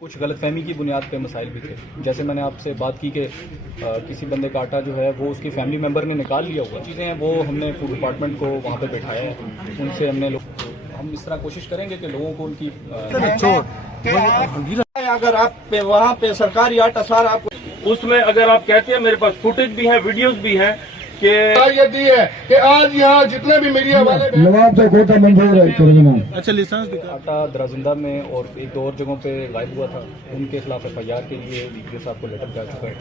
کچھ غلط فہمی کی بنیاد پہ مسائل بھی تھے. جیسے میں نے آپ سے بات کی کہ کسی بندے کا آٹا جو ہے وہ اس کی فیملی ممبر نے نکال لیا ہوا. چیزیں ہیں وہ ہم نے فوڈ ڈپارٹمنٹ کو وہاں پہ بٹھایا ہے, ان سے ہم اس طرح کوشش کریں گے کہ لوگوں کو ان کی اگر آپ پہ وہاں پہ سرکاری آٹا سارا آپ اس میں اگر آپ کہتے ہیں میرے پاس فوٹیج بھی ہے, ویڈیوز بھی ہیں کہ یہ دی ہے کہ آج یہاں جتنے بھی میڈیا والے نواب سے کوٹا منظور ہے. اچھا لسانس بھی آٹا درازندہ میں اور ایک دو اور جگہوں پہ غائب ہوا تھا, ان کے خلاف ایف آئی آر کے لیے وی صاحب کو لیٹر جا چکا ہے.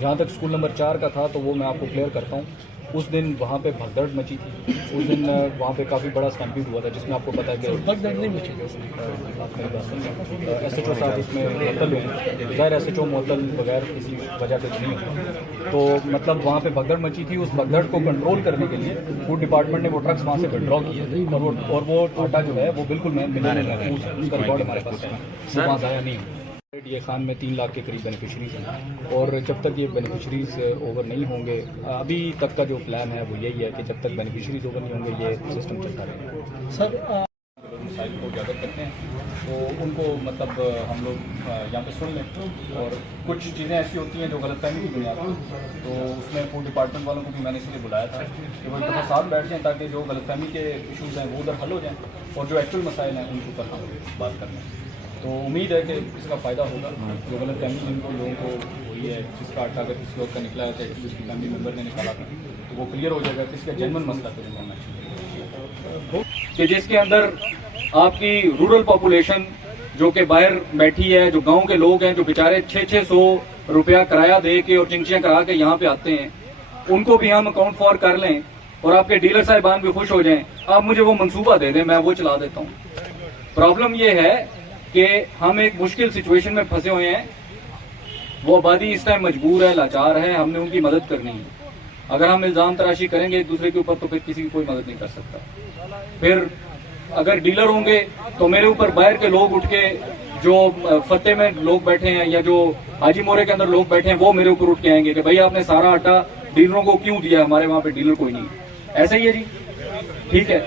جہاں تک اسکول نمبر 4 کا تھا تو وہ میں آپ کو کلیئر کرتا ہوں. اس دن وہاں پہ بھگدڑ مچی تھی. اس دن وہاں پہ کافی بڑا اسٹمپیڈ ہوا تھا جس میں آپ کو پتا ہے کہ بھگدڑ نہیں مچی. ایس ایچ او صاحب اس میں معطل ہوئے. ظاہر ایس ایچ او معطل بغیر کسی وجہ کے نہیں ہوتا, تو مطلب وہاں پہ بھگدڑ مچی تھی. اس بھگدڑ کو کنٹرول کرنے کے لیے فوڈ ڈپارٹمنٹ نے وہ ٹرکس وہاں سے ودرا کیے اور وہ آٹا جو ہے وہ بالکل ملنے میں محفوظ ہے. اس کا ریکارڈ ہمارے پاس ہے, وہاں ضائع نہیں ہے. یہ خان میں 3 لاکھ کے قریب بینیفیشریز ہیں, اور جب تک یہ بینیفیشریز اوور نہیں ہوں گے, ابھی تک کا جو پلان ہے وہ یہی ہے کہ جب تک بینیفیشریز اوور نہیں ہوں گے یہ سسٹم چلتا رہے گا. سر مسائل کو اجاگر کرتے ہیں تو ان کو مطلب ہم لوگ یہاں پہ سن لیں, اور کچھ چیزیں ایسی ہوتی ہیں جو غلط فہمی کی بنیاد پر, تو اس میں فوڈ ڈپارٹمنٹ والوں کو بھی میں نے اس لیے بلایا تھا کہ وہ ایک دفعہ ساتھ بیٹھ جائیں تاکہ جو غلط فہمی کے ایشوز ہیں وہ ادھر حل ہو جائیں, اور جو ایکچوئل مسائل ہیں ان کے اوپر ہم بات کر لیں. تو امید ہے کہ اس کا فائدہ ہوگا. جو غلط فہمی جن کو لوگوں کو وہی ہے, جس کا آٹا اگر کسی لوگ کا نکلا ہے تو جس کی فیملی ممبر نے نکالا تھا تو وہ کلیئر ہو جائے گا کہ اس کا جینوئن مسئلہ کچھ ہونا چاہیے, کہ جس کے اندر آپ کی رورل پاپولیشن جو کہ باہر بیٹھی ہے, جو گاؤں کے لوگ ہیں جو بیچارے 600 روپیہ کرایہ دے کے اور چنچیاں کرا کے یہاں پہ آتے ہیں, ان کو بھی ہم اکاؤنٹ فار کر لیں اور آپ کے ڈیلر صاحبان بھی خوش ہو جائیں. آپ مجھے وہ منصوبہ دے دیں, میں وہ چلا دیتا ہوں. پرابلم یہ ہے کہ ہم ایک مشکل سچویشن میں پھنسے ہوئے ہیں. وہ آبادی اس ٹائم مجبور ہے, لاچار ہے, ہم نے ان کی مدد کرنی ہے. اگر ہم الزام تراشی کریں گے ایک دوسرے کے اوپر تو پھر کسی کی کوئی مدد نہیں کر سکتا. پھر اگر ڈیلر ہوں گے تو میرے اوپر باہر کے لوگ اٹھ کے, جو فتح میں لوگ بیٹھے ہیں یا جو حاجی مورے کے اندر لوگ بیٹھے ہیں, وہ میرے اوپر اٹھ کے آئیں گے کہ بھائی آپ نے سارا آٹا ڈیلروں کو کیوں دیا, ہمارے وہاں پہ ڈیلر کوئی نہیں. ایسا ہی ہے جی, ٹھیک ہے.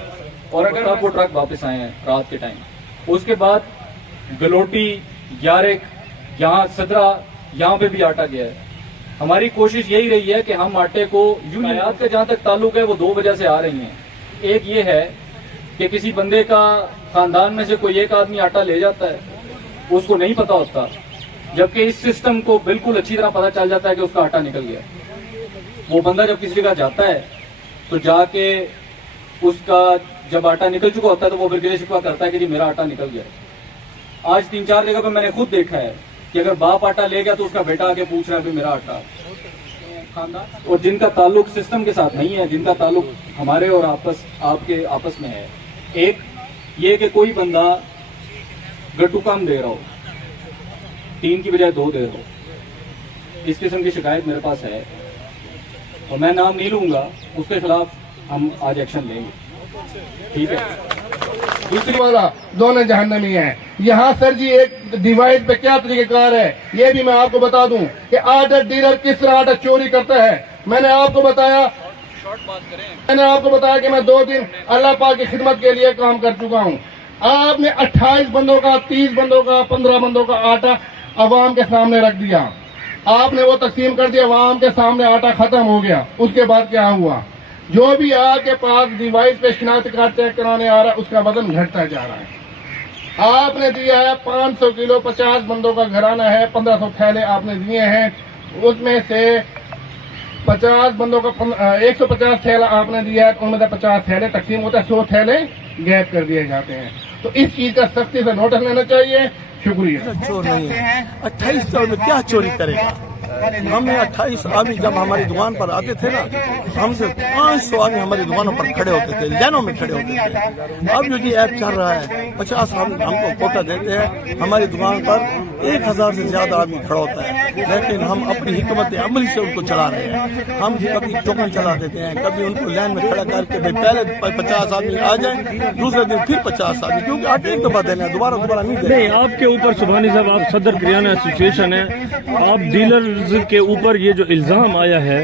اور اگر آپ وہ ٹرک واپس آئے ہیں رات کے ٹائم, اس کے بعد گلوٹی, یارک, یہاں صدرہ, یہاں پہ بھی آٹا گیا ہے. ہماری کوشش یہی رہی ہے کہ ہم آٹے کو یونیات کا جہاں تک تعلق ہے وہ 2 وجہ سے آ رہی ہیں. ایک یہ ہے کہ کسی بندے کا خاندان میں سے کوئی ایک آدمی آٹا لے جاتا ہے, اس کو نہیں پتا ہوتا, جبکہ اس سسٹم کو بالکل اچھی طرح پتا چل جاتا ہے کہ اس کا آٹا نکل گیا. وہ بندہ جب کسی جگہ جاتا ہے تو جا کے اس کا جب آٹا نکل چکا ہوتا ہے تو وہ پھر گلے شکوہ کرتا ہے کہ جی میرا آٹا نکل گیا. آج 3-4 جگہ پہ میں نے خود دیکھا ہے کہ اگر باپ آٹا لے گیا تو اس کا بیٹا آ کے پوچھ رہا ہے کہ میرا آٹا. اور جن کا تعلق سسٹم کے ساتھ نہیں ہے, جن کا تعلق ہمارے اور آپ کے آپس میں ہے, ایک یہ کہ کوئی بندہ گٹو کم دے رہا ہو, 3 کی بجائے 2 دے رہا ہو, اس قسم کی شکایت میرے پاس ہے, اور میں نام نہیں لوں گا, اس کے خلاف ہم آج ایکشن لیں گے. ٹھیک ہے. دوسری والا دونوں جہنمی ہیں. یہاں سر جی ایک ڈیوائس پہ کیا طریقہ کار ہے یہ بھی میں آپ کو بتا دوں کہ آٹا ڈیلر کس طرح آٹا چوری کرتا ہے. میں نے آپ کو بتایا کہ میں 2 دن اللہ پاک کی خدمت کے لیے کام کر چکا ہوں. آپ نے 28 بندوں کا, 30 بندوں کا, 15 بندوں کا آٹا عوام کے سامنے رکھ دیا. آپ نے وہ تقسیم کر دیا, عوام کے سامنے آٹا ختم ہو گیا. اس کے بعد کیا ہوا؟ جو بھی آپ کے پاس ڈیوائس پہ شناخت کارڈ چیک کرانے آ رہا ہے اس کا وزن گھٹتا جا رہا ہے. آپ نے دیا ہے 500 کلو, 50 بندوں کا گھرانہ ہے, 1500 تھیلے آپ نے دیے ہیں. اس میں سے 50 بندوں کا 150 تھیلا آپ نے دیا ہے, ان میں سے 50 تھیلے تقسیم ہوتا ہے, 100 تھیلے گیپ کر دیے جاتے ہیں. تو اس چیز کا سختی سے نوٹس لینا چاہیے. شکریہ. چور نہیں ہے, 2800 میں کیا چوری کرے گا؟ ہم نے 28 آدمی جب ہماری دکان پر آتے تھے نا, ہم سے 500 آدمی ہماری دکانوں پر کھڑے ہوتے تھے, لائنوں میں کھڑے ہوتے تھے. اب جو یہ ایپ چل رہا ہے 50 ہم کو کوٹا دیتے ہیں, ہماری دکان پر 1000 سے زیادہ آدمی کھڑا ہوتا ہے, لیکن ہم اپنی حکمت عملی سے ان کو چلا رہے ہیں. ہم کبھی ٹوکن چلا دیتے ہیں, کبھی ان کو لائن میں کھڑا کر کے پہلے 50 آدمی آ جائیں, دوسرے دن پھر 50 آدمی, کیونکہ آٹے ایک دفعہ دینا ہے, دوبارہ نہیں دینا. نہیں, آپ کے اوپر سبحانی صاحب, آپ صدر کریانہ ایسوسی ایشن ہے, آپ ڈیلرز کے اوپر یہ جو الزام آیا ہے